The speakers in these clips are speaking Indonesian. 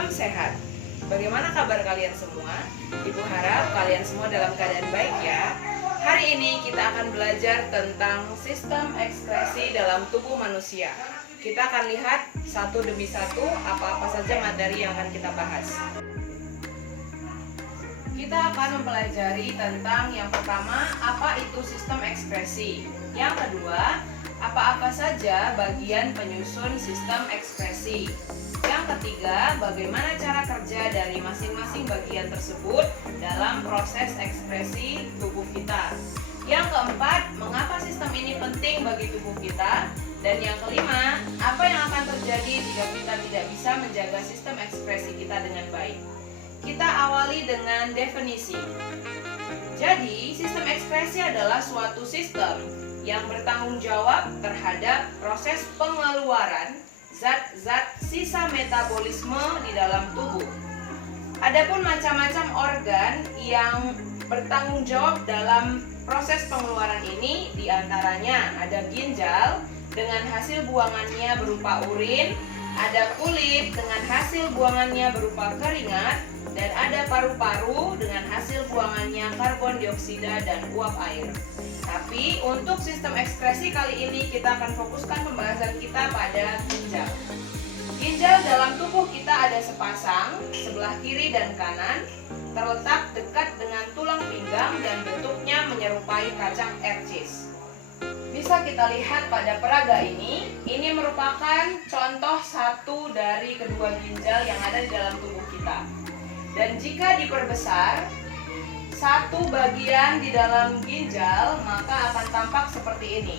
Salam sehat. Bagaimana kabar kalian semua? Ibu harap kalian semua dalam keadaan baik ya. Hari ini kita akan belajar tentang sistem ekskresi dalam tubuh manusia. Kita akan lihat satu demi satu apa-apa saja materi yang akan kita bahas. Kita akan mempelajari tentang yang pertama, apa itu sistem ekskresi. Yang kedua, apa-apa saja bagian penyusun sistem ekskresi. Yang ketiga, bagaimana cara kerja dari masing-masing bagian tersebut dalam proses ekspresi tubuh kita. Yang keempat, mengapa sistem ini penting bagi tubuh kita. Dan yang kelima, apa yang akan terjadi jika kita tidak bisa menjaga sistem ekspresi kita dengan baik. Kita awali dengan definisi. Jadi, sistem ekskresi adalah suatu sistem yang bertanggung jawab terhadap proses pengeluaran zat-zat sisa metabolisme di dalam tubuh. Adapun macam-macam organ yang bertanggung jawab dalam proses pengeluaran ini diantaranya ada ginjal dengan hasil buangannya berupa urin, ada kulit dengan hasil buangannya berupa keringat, dan ada paru-paru dengan hasil buangannya karbon dioksida dan uap air. Tapi untuk sistem ekskresi kali ini kita akan fokuskan pembahasan kita pada ginjal. Ginjal dalam tubuh kita ada sepasang, sebelah kiri dan kanan, terletak dekat dengan tulang pinggang dan bentuknya menyerupai kacang ercis. Bisa kita lihat pada peraga ini merupakan contoh satu dari kedua ginjal yang ada di dalam tubuh kita. Dan jika diperbesar satu bagian di dalam ginjal, maka akan tampak seperti ini.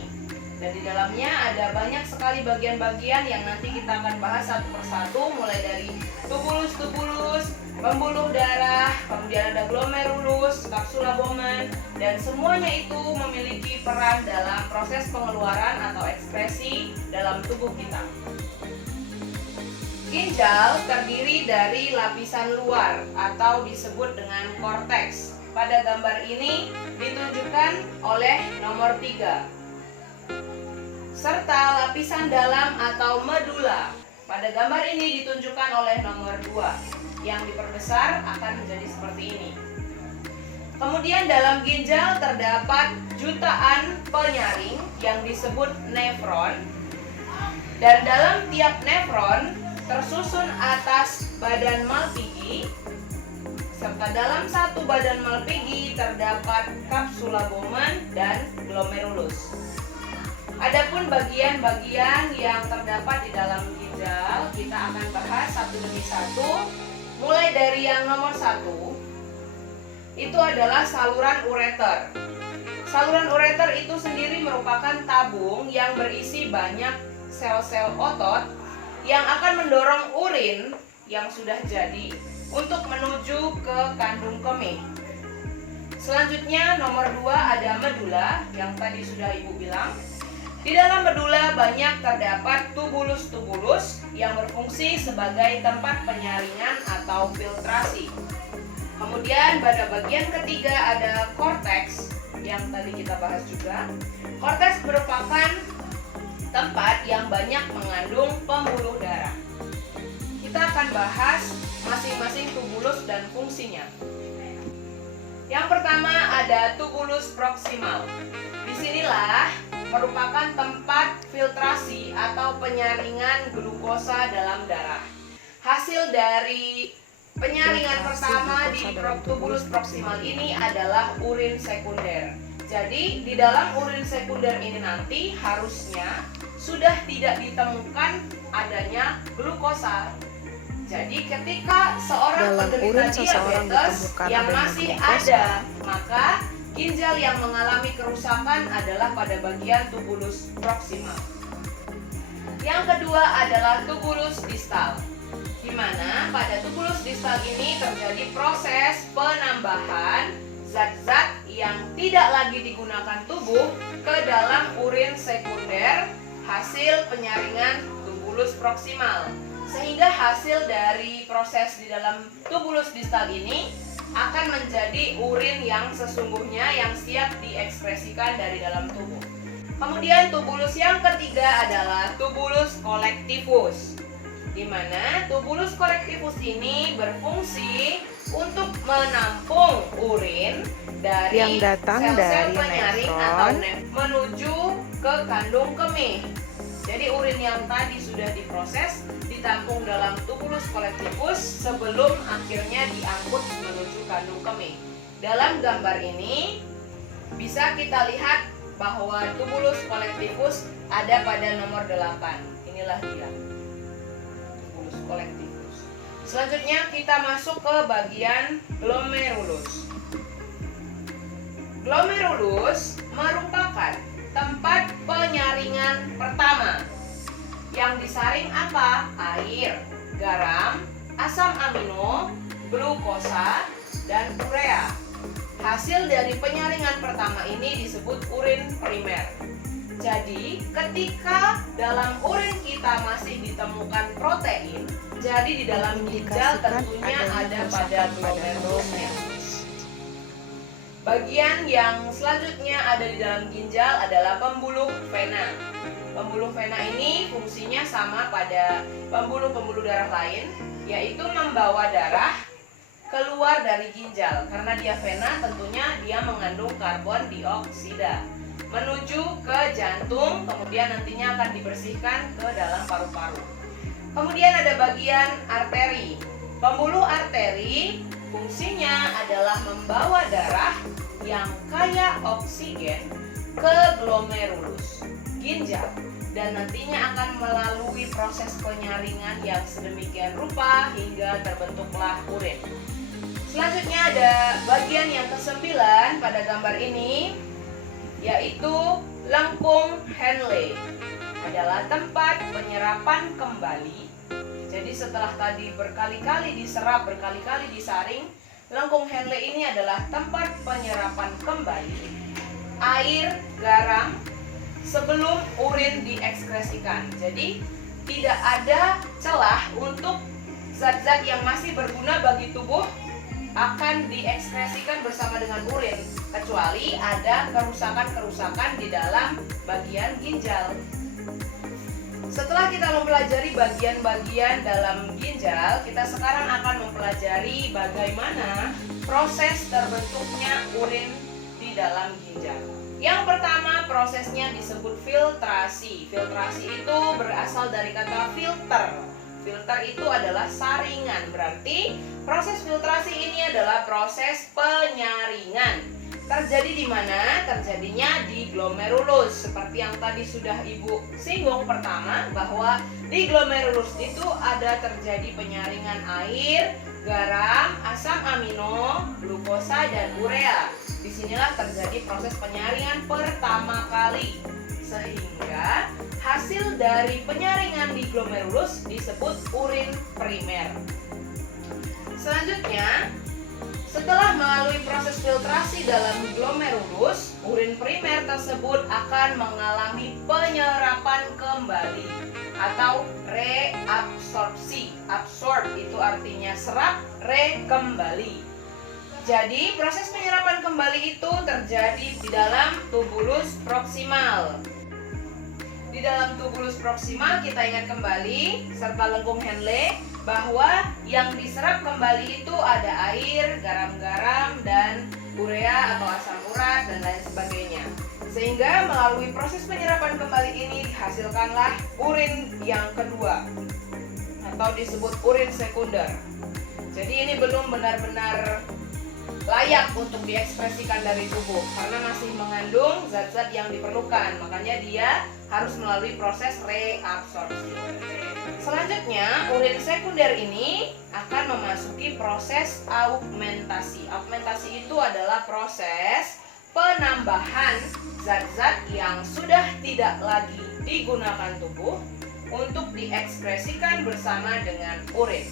Dan di dalamnya ada banyak sekali bagian-bagian yang nanti kita akan bahas satu persatu, mulai dari tubulus, pembuluh darah, kemudian ada glomerulus, capsula Bowman, dan semuanya itu memiliki peran dalam proses pengeluaran atau ekspresi dalam tubuh kita. Ginjal terdiri dari lapisan luar atau disebut dengan korteks. Pada gambar ini ditunjukkan oleh nomor 3. Serta lapisan dalam atau medula. Pada gambar ini ditunjukkan oleh nomor 2. Yang diperbesar akan menjadi seperti ini. Kemudian dalam ginjal terdapat jutaan penyaring yang disebut nefron. Dan dalam tiap nefron tersusun atas badan Malpighi, serta dalam satu badan Malpighi terdapat capsula Bowman dan glomerulus. Adapun bagian-bagian yang terdapat di dalam ginjal kita akan bahas satu demi satu. Mulai dari yang nomor 1, itu adalah saluran ureter. Saluran ureter itu sendiri merupakan tabung yang berisi banyak sel-sel otot yang akan mendorong urin yang sudah jadi untuk menuju ke kandung kemih. Selanjutnya nomor 2 ada medula yang tadi sudah Ibu bilang. Di dalam medula banyak terdapat tubulus-tubulus yang berfungsi sebagai tempat penyaringan atau filtrasi. Kemudian pada bagian ketiga ada korteks yang tadi kita bahas juga. Korteks merupakan tempat yang banyak mengandung pembuluh darah. Kita akan bahas masing-masing tubulus dan fungsinya. Yang pertama ada tubulus proksimal. Disinilah merupakan tempat filtrasi atau penyaringan glukosa dalam darah. Hasil dari penyaringan pertama di tubulus proksimal ini adalah urin sekunder. Jadi di dalam urin sekunder ini nanti harusnya sudah tidak ditemukan adanya glukosa. Jadi ketika seorang penderita diabetes yang masih ada, maka ginjal yang mengalami kerusakan adalah pada bagian tubulus proksimal. Yang kedua adalah tubulus distal, di mana pada tubulus distal ini terjadi proses penambahan zat-zat yang tidak lagi digunakan tubuh ke dalam urin sekunder hasil penyaringan tubulus proksimal. Sehingga hasil dari proses di dalam tubulus distal ini akan menjadi urin yang sesungguhnya yang siap diekspresikan dari dalam tubuh. Kemudian tubulus yang ketiga adalah tubulus kolektivus. di mana tubulus collectifus ini berfungsi untuk menampung urin dari yang datang sel-sel dari penyaring nefron atau menuju ke kandung kemih. Jadi urin yang tadi sudah diproses ditampung dalam tubulus collectifus sebelum akhirnya diangkut menuju kandung kemih. Dalam gambar ini bisa kita lihat bahwa tubulus collectifus ada pada nomor 8. Inilah dia, tubulus collectifus. Selanjutnya kita masuk ke bagian glomerulus. Glomerulus merupakan tempat penyaringan pertama. Yang disaring apa? Air, garam, asam amino, glukosa, dan urea. Hasil dari penyaringan pertama ini disebut urin primer. Jadi, ketika dalam urin kita masih ditemukan protein, jadi di dalam ginjal tentunya ada pada glomerulusnya. Bagian yang selanjutnya ada di dalam ginjal adalah pembuluh vena. Pembuluh vena ini fungsinya sama pada pembuluh-pembuluh darah lain, yaitu membawa darah keluar dari ginjal. Karena dia vena, tentunya dia mengandung karbon dioksida menuju ke jantung, kemudian nantinya akan dibersihkan ke dalam paru-paru. Kemudian ada bagian arteri. Pembuluh arteri fungsinya adalah membawa darah yang kaya oksigen ke glomerulus, ginjal, dan nantinya akan melalui proses penyaringan yang sedemikian rupa hingga terbentuklah urin. Selanjutnya ada bagian yang ke-9 pada gambar ini, yaitu lengkung Henle. Adalah tempat penyerapan kembali. Jadi setelah tadi berkali-kali diserap, berkali-kali disaring, lengkung Henle ini adalah tempat penyerapan kembali air, garam sebelum urin diekskresikan. Jadi tidak ada celah untuk zat-zat yang masih berguna bagi tubuh akan diekskresikan bersama dengan urin, kecuali ada kerusakan-kerusakan di dalam bagian ginjal. Setelah kita mempelajari bagian-bagian dalam ginjal, kita sekarang akan mempelajari bagaimana proses terbentuknya urin di dalam ginjal. Yang pertama, prosesnya disebut filtrasi. Filtrasi itu berasal dari kata filter. Filter itu adalah saringan, berarti proses filtrasi ini adalah proses penyaringan. Terjadi di mana? Terjadinya di glomerulus. Seperti yang tadi sudah Ibu singgung pertama, bahwa di glomerulus itu ada terjadi penyaringan air, garam, asam amino, glukosa, dan urea. Disinilah terjadi proses penyaringan pertama kali. Sehingga hasil dari penyaringan di glomerulus disebut urin primer. Selanjutnya, setelah melalui proses filtrasi dalam glomerulus, urin primer tersebut akan mengalami penyerapan kembali atau reabsorpsi. Absorb itu artinya serap, re kembali. Jadi proses penyerapan kembali itu terjadi di dalam tubulus proksimal. Di dalam tubulus proksimal kita ingat kembali serta lengkung Henle bahwa yang diserap kembali itu ada air, garam-garam, dan urea atau asam urat dan lain sebagainya. Sehingga melalui proses penyerapan kembali ini dihasilkanlah urin yang kedua atau disebut urin sekunder. Jadi ini belum benar-benar layak untuk diekspresikan dari tubuh karena masih mengandung zat-zat yang diperlukan, makanya dia harus melalui proses reabsorpsi. Selanjutnya, urin sekunder ini akan memasuki proses augmentasi. Augmentasi itu adalah proses penambahan zat-zat yang sudah tidak lagi digunakan tubuh untuk diekspresikan bersama dengan urin.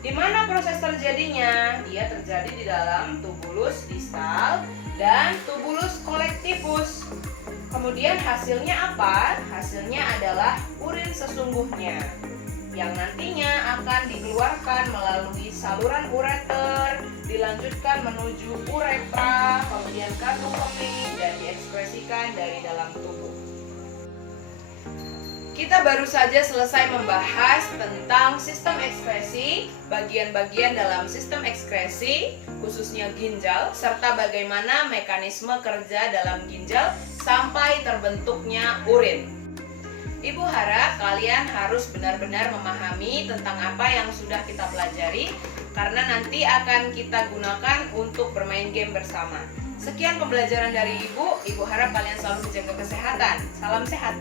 Di mana proses terjadinya? Dia terjadi di dalam tubulus distal dan tubulus collectifus. Kemudian hasilnya apa? Hasilnya adalah urin sesungguhnya yang nantinya akan dikeluarkan melalui saluran ureter, dilanjutkan menuju uretra, kemudian kandung kemih dan diekspresikan dari dalam tubuh. Kita baru saja selesai membahas tentang sistem ekskresi, bagian-bagian dalam sistem ekskresi, khususnya ginjal, serta bagaimana mekanisme kerja dalam ginjal sampai terbentuknya urin. Ibu harap kalian harus benar-benar memahami tentang apa yang sudah kita pelajari, karena nanti akan kita gunakan untuk bermain game bersama. Sekian pembelajaran dari Ibu harap kalian selalu menjaga kesehatan. Salam sehat!